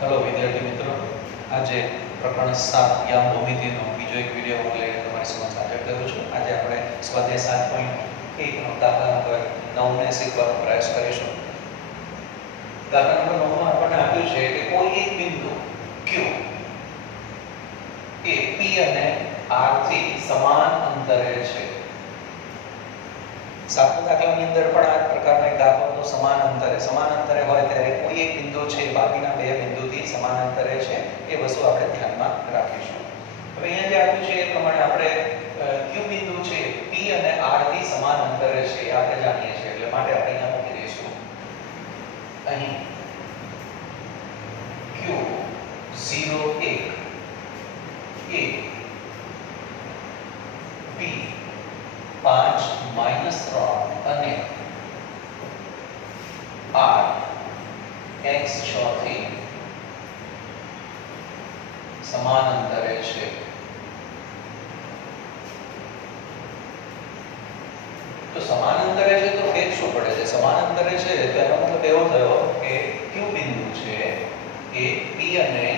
Hello વિદ્યાર્થી મિત્રો, આજે પ્રકરણ 7 યામ ભૂમિતિનો બીજો એક વિડીયો હું લઈને તમારી સમક્ષ હાજર કરું છું. આજે આપણે સ્વાધ્યાય 7.1 નો દાખલા નંબર 9 ને શીખવાનો પ્રયાસ કરીશું. દાખલા નંબર 9 માં આપણને આપ્યું છે કે કોઈ એક બિંદુ Q એ P અને R થી સમાન અંતરે છે. સાતમા દાખલાની અંદર પણ આ પ્રકારનો એક દાખલો હતો. સમાન અંતરે હોય ત્યારે કોઈ એક બિંદુ છે બાકીના બે બિંદુથી સમાન અંતરે છે, એ વસ્તુ આપણે ધ્યાનમાં રાખીશું. હવે અહીંયા જે આપ્યું છે એ પ્રમાણે આપણે Q બિંદુ છે P અને R થી સમાન અંતરે છે એ આપણે જાણીએ છીએ, એટલે માટે આપણે અહીંયા મૂકી દઈશું. અહીં Q 0 1 એ P 5 -3 અને R x 6 થી સમાન અંતરે છે. તો સમાન અંતરે છે તો ફેર શું પડે છે? સમાન અંતરે છે તો એનો મતલબ એવો થયો કે Q બિંદુ છે એ P અને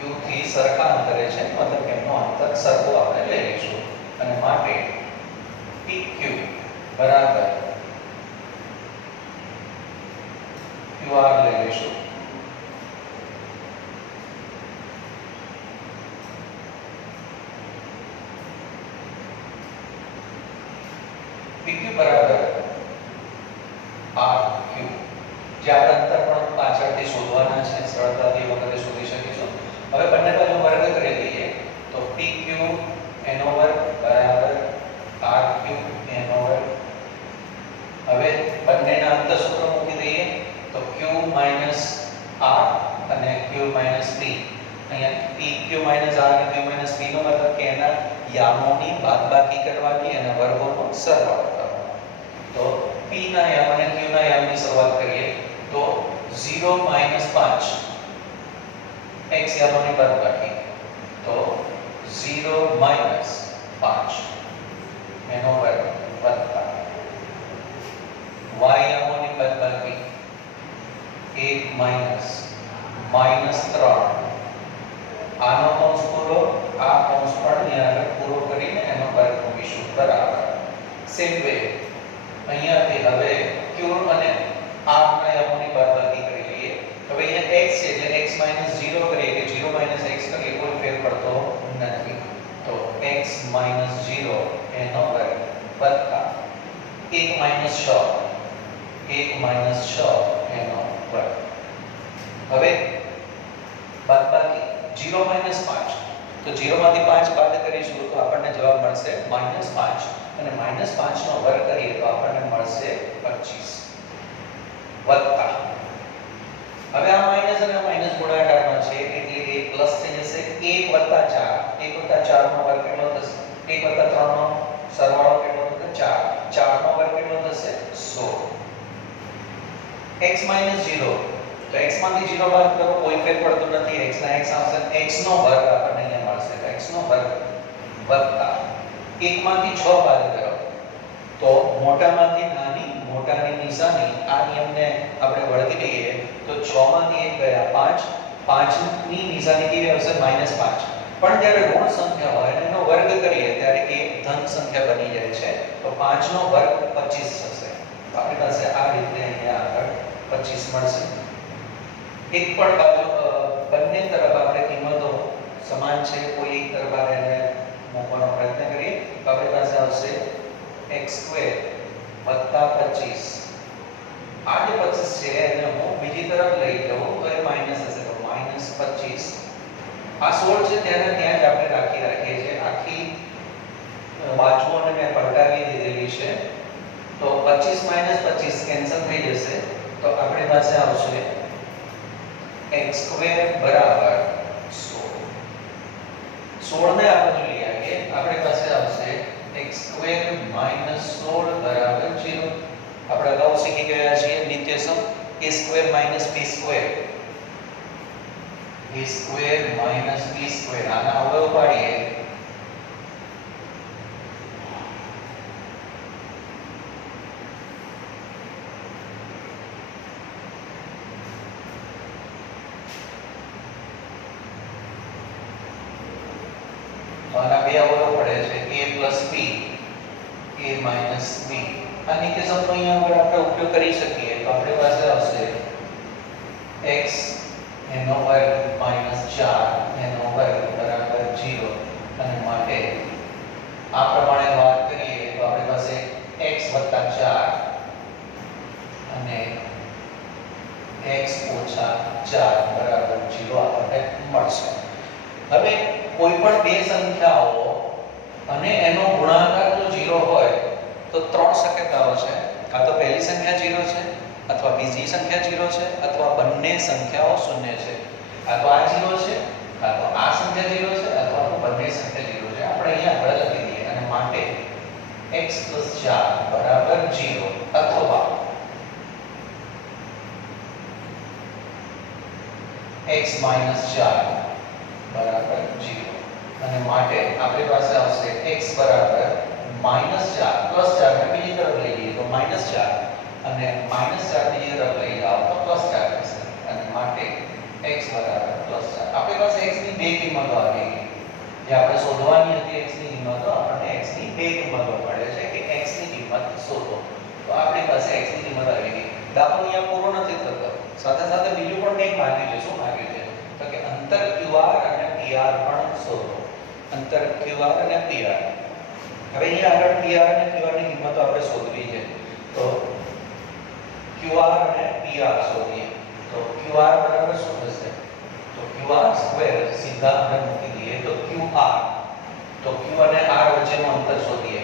Q થી સરખા અંતરે છે, મતલબ કે એમનો અંતર સરખો આપણે લઈ લઈશું અને માટે PQ બરાબર QR લઈ લઈશું. PQ બરાબર RQ, જે આપણે અંતર પણ પાછળથી શોધવાના છે, સરળતાથી વખતે શોધી શકીશું. હવે બંને બાજુ વર્ગ કરી દઈએ તો PQ એનો વર્ગ બરાબર RQ એનો વર્ગ. હવે બંનેના અંતર સૂત્ર મૂકી દઈએ તો Q R અને Q P. અહીંયા PQ R અને Q P નો મતલબ કે એના યામોની બાદબાકી કરવાની અને વર્ગોનો સરવાળો કરવાનો. તો P ના યામ અને Q ના યામની શરૂઆત કરીએ તો 0 - 5 x યામોની બાદબાકી, તો 0 - 5 એનો વર્ગ વત્તા y યામોની બાદબાકી 1 -3 આનો કૌંસ પૂરો, આ કૌંસ પણ અહીંયા આગળ પૂરો કરીને એનો વર્ગ મૂકીશું બરાબર. સેમ વે અહીંયાથી હવે Q અને R ના યામોની બાદબાકી કરી લઈએ. હવે અહીંયા x છે એટલે x - 0 કરીએ કે 0 - x કરીએ કોઈ ફેર પડતો નથી, તો x - 0 એનો વર્ગ વત્તા 1 - 6 એનો વર્ગ. હવે બાદબાકી 0 - 5, તો 0 માંથી 5 બાદ કરીશું તો આપણને જવાબ મળશે -5 અને -5 નો વર્ગ કરીએ તો આપણને મળશે 25 વત્તા. હવે આ માઈનસ અને આ માઈનસ ગુણાકારમાં છે એટલે એ પ્લસ થઈ જશે. 1 + 4 નો વર્ગ કેટલો થશે? 1 + 3 નો સરવાળો કેટલો થશે? 4 નો વર્ગ કેટલો થશે? 16. x - 0, તો x માંથી 0 બાદ કરો કોઈ ફેર પડતું નથી, x ના x આવશે, x નો વર્ગ આપણને અહીંયા મળશે, તો x નો વર્ગ વત્તા 1 માંથી 6 બાદ કરો તો મોટામાંથી નાની, મોટાની નિશાની આ નિયમને આપણે વળગી લઈએ તો 6 માંથી 1 ગયા 5, 5 ની નિશાની કેવી આવશે? -5. પણ જ્યારે ઋણ સંખ્યા હોય અને એનો વર્ગ કરીએ ત્યારે એ ધન સંખ્યા બની જાય છે, તો 5 નો વર્ગ 25 થશે. તો આપણી પાસે આ રીતે અહીંયા આગળ 25 મળશે. એક પણ બાજુ બંને તરફ આપણે કિંમતો સમાન છે, કોઈ એક તરફ આપણે મૂકવાનો પ્રયત્ન કરીએ તો આપણી પાસે આવશે x² + 25. આ જે 25 છે એને હું બીજી તરફ લઈ જાઉં તો એ માઈનસ હશે, તો -25. આ 16 છે તેને ત્યાં જ આપણે રાખીએ છીએ. આખી બાજુઓને મેં પલટાવી દીધેલી છે, તો 25 - 25 કેન્સલ થઈ જશે, તો આપણી પાસે આવશે x² બરાબર 16. 16 ને આ બાજુ લઈ આવીએ, આપણી પાસે આવશે x² - 16 બરાબર 0. આપણે અગાઉ શીખી ગયા છીએ નિત્યસમ a² - b², આના અવયવ પાડીએ પડે છે a + b a - b આ નિકેશનનો અહીંયા આગળ આપણે ઉપયોગ કરી શકીએ તો આપણી પાસે આવશે x એનો વર્ગ -4 એનો વર્ગ બરાબર 0 અને માટે આ પ્રમાણે વાત કરીએ તો આપણી પાસે x + 4 અને x - 4 બરાબર 0 આપણને મળશે. હવે કોઈ પણ બે સંખ્યાઓ અને એનો ગુણાકાર જો 0 હોય તો ત્રણ શક્યતાઓ છે. કાં તો પહેલી સંખ્યા 0 છે, અથવા બીજી સંખ્યા 0 છે, અથવા બંને સંખ્યાઓ 0 છે. કાં તો આ 0 છે, કાં તો આ સંખ્યા 0 છે, અથવા તો બંને સંખ્યા 0 છે. આપણે અહીંયા આગળ લખી દઈએ અને માટે x + 4 બરાબર 0 અથવા x - 4 બરાબર 0 અને માટે આપણી પાસે આવશે x બરાબર -4 +4 ને બીજી તરફ લઈ જઈએ તો -4 અને -4 બીજી તરફ લઈ જાઓ તો +4 થશે અને માટે x બરાબર +4. આપણી પાસે x ની બે કિંમતો આવી ગઈ. જે આપણે શોધવાની હતી x ની કિંમતો, આપણને x ની બે કિંમતો મળે છે કે x ની કિંમત શોધો. તો આપણી પાસે x ની કિંમત આવી ગઈ. દાખલો અહીંયા પૂરો નથી થતો. સાથે સાથે બીજું પણ કંઈક માંગ્યું છે. શું માંગ્યું છે? તો કે અંતર QR અને PR પણ શોધો. અંતર QR અને PR. હવે અહીંયા આગળ PR અને QR ની કિંમતો આપણે શોધવી છે. તો QR અને PR શોધીએ. તો QR બરાબર શું થશે? તો QR² સીધા આપણે મૂકી દઈએ તો QR. તો Q અને R વચ્ચેનું અંતર શોધીએ.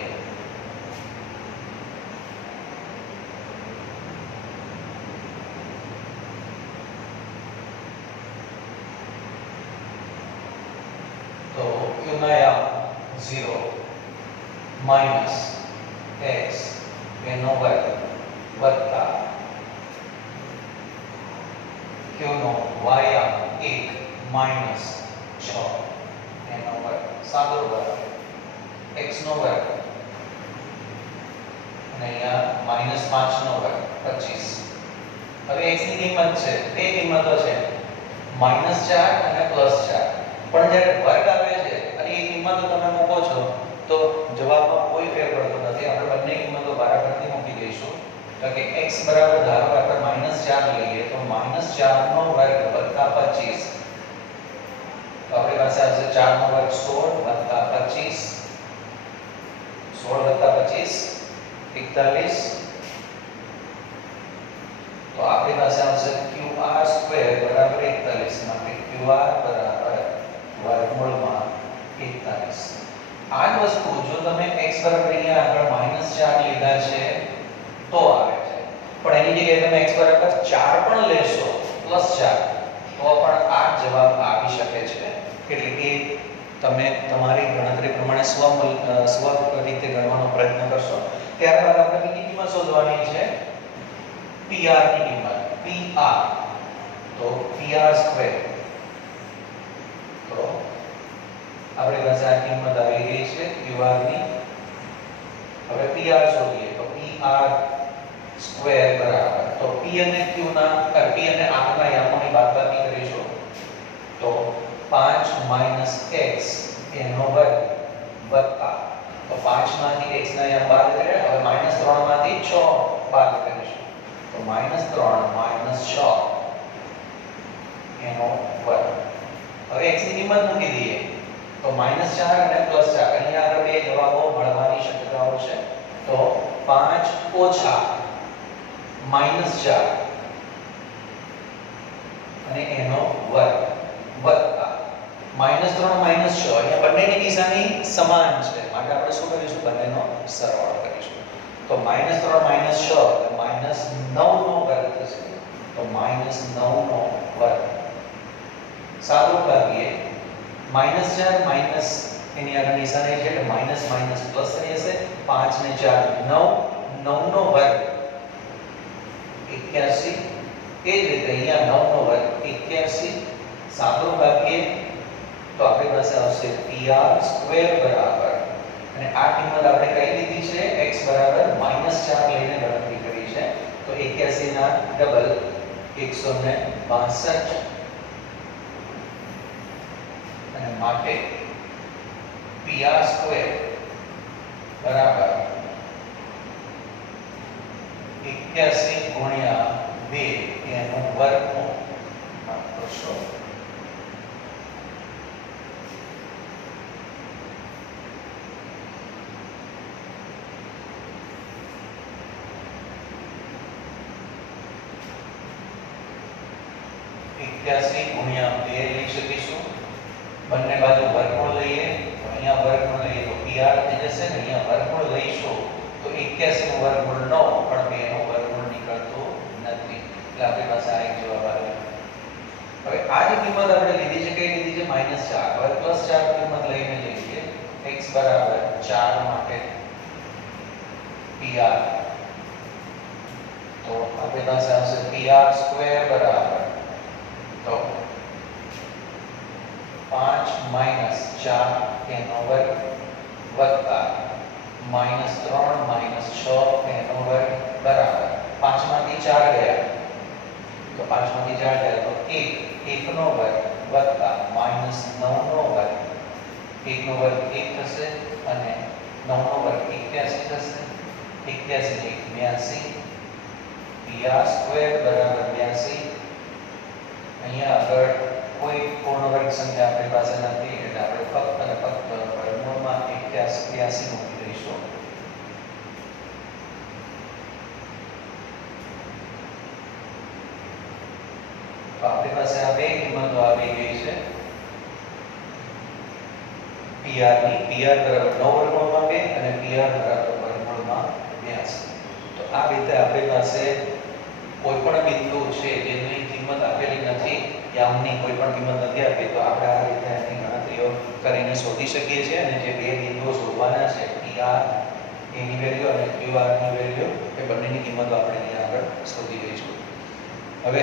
તો Q ના યામ 0 માઈનસ x એનો વર્ગ વત્તા Q નો y યામ 1 માઈનસ 6 એનો વર્ગ સાદો વર્ગ x નો વર્ગ અને અહીંયા -5 નો વર્ગ 25. હવે x ની કિંમત છે, બે કિંમતો છે -4 અને +4. પણ જ્યારે વર્ગ આવે છે અને એ કિંમતો તમે મૂકો છો તો જવાબમાં કોઈ ફેર પડતો નથી. આપણે બંને કિંમતો બરાબરથી મૂકી દઈશું. તો કે x બરાબર ધારો કે આપણે -4 લઈએ તો -4 નો વર્ગ વત્તા 25. તો આપણી પાસે આવશે 4 નો વર્ગ 16 વત્તા 25. 16 વત્તા 25 41. તો આપણી પાસે આવશે QR² બરાબર 41 માટે QR બરાબર વર્ગમૂળમાં 41. આ જ વસ્તુ જો તમે x બરાબર અહીંયા આગળ -4 લીધા છે તો આવે છે. પણ એની જગ્યાએ તમે x બરાબર 4 પણ લેશો +4 તો પણ આ જવાબ આવી શકે છે. એટલે કે તમે તમારી ગણતરી પ્રમાણે સ્વ રીતે ગણવાનો પ્રયત્ન કરશો. ત્યારબાદ આપણે બીજી કિંમત શોધવાની છે PR ની કિંમત. PR તો PR². તો આપણી પાસે આ કિંમત આવી ગઈ છે QR ની. હવે PR શોધીએ તો PR² બરાબર તો P અને Q ના P અને R ના યામોની બાદબાકી કરીશું તો 5 - x એનો વર્ગ વત્તા તો 5 માંથી x ના યામ બાદ કર્યા. હવે -3 માંથી 6 બાદ કરીશું તો -3 - 6 એનો વર્ગ. હવે x ની કિંમત મૂકી દઈએ તો -4 અને +4 અહીંયા આગળ બે જવાબો મળવાની શક્યતાઓ છે. તો 5 - -4 અને એનો વર્ગ વત્તા -3 - 6 અહીંયા બંનેની નિશાની સમાન છે માટે આપણે શું કરીશું? બંનેનો સરવાળો કરીશું. તો -3 - 6 -9 નો વર્ગ થશે. તો -9 નો વર્ગ. સાદું કરીએ -4 માઈનસ એની આગળ નિશાની છે એટલે માઈનસ માઈનસ પ્લસ થઈ જશે. 5 ને 4 9 9 નો વર્ગ 81. એ જ રીતે અહીંયા 9 નો વર્ગ 81. સાદો ભાગીએ તો આપણી પાસે આવશે PR² બરાબર અને આ કિંમત આપણે કઈ લીધી છે? x બરાબર -4 લઈને ગણતરી કરી છે. તો 81 ના ડબલ 162 અને માટે PR સ્ક્વેર બરાબર 81 ગુણ્યા 2 એનું વર્ગમૂળ માફ કરશો 81 ગુણ્યા 2 લઈ શકીશું બંને બાજુ વર્ગમૂળ લઈએ તો અહીંયા વર્ગમૂળ લઈએ તો PR થઈ જશે ને અહીંયા વર્ગમૂળ લઈશું તો 81 નું વર્ગમૂળ 9 પણ 2 નું વર્ગમૂળ નીકળતું નથી એટલે આપણી પાસે આ એક જવાબ આવે હવે આ જે કિંમત આપણે લીધી છે કઈ લીધી છે -4 હવે +4 કિંમત લઈને જઈએ x બરાબર 4 માટે PR તો આપણી પાસે આવશે PR સ્ક્વેર બરાબર તો 5 -4 એનો વર્ગ વત્તા -3 -6 એનો વર્ગ બરાબર 5 માંથી 4 ગયા તો 5 માંથી 4 ગયા તો 1 નો વર્ગ વત્તા -9 નો વર્ગ 1 નો વર્ગ 1 થશે અને 9 નો વર્ગ 81 થશે 81 ને 82 PR સ્ક્વેર બરાબર 82 અહીંયા આગળ કોઈ પૂર્ણ વર્ગ સંખ્યા આપણી પાસે નથી એટલે આપણે ફક્ત અને ફક્ત વર્ગમૂળમાં 81 મૂકી દઈશું તો આપણી પાસે આ બે કિંમતો આવી ગઈ છે PR ની PR બરાબર 9 વર્ગમૂળમાં 2 અને PR બરાબર વર્ગમૂળમાં 82 તો આ રીતે આપણી પાસે કોઈ પણ બિંદુ છે જેની કિંમત આપેલી નથી યામની કોઈ પણ કિંમત નથી આપી તો આપણે આ રીતે એની ગણતરીઓ કરીને શોધી શકીએ છીએ અને જે બે બિંદુઓ શોધવાના છે PR એની વેલ્યુ અને QR ની વેલ્યુ એ બંનેની કિંમતો આપણે અહીંયા આગળ શોધી લઈશું હવે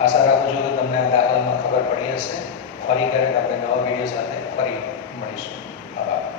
આશા રાખું છું કે તમને આ દાખલામાં ખબર પડી હશે ફરી ક્યારેક આપણે નવા વિડીયો સાથે ફરી મળીશું આભાર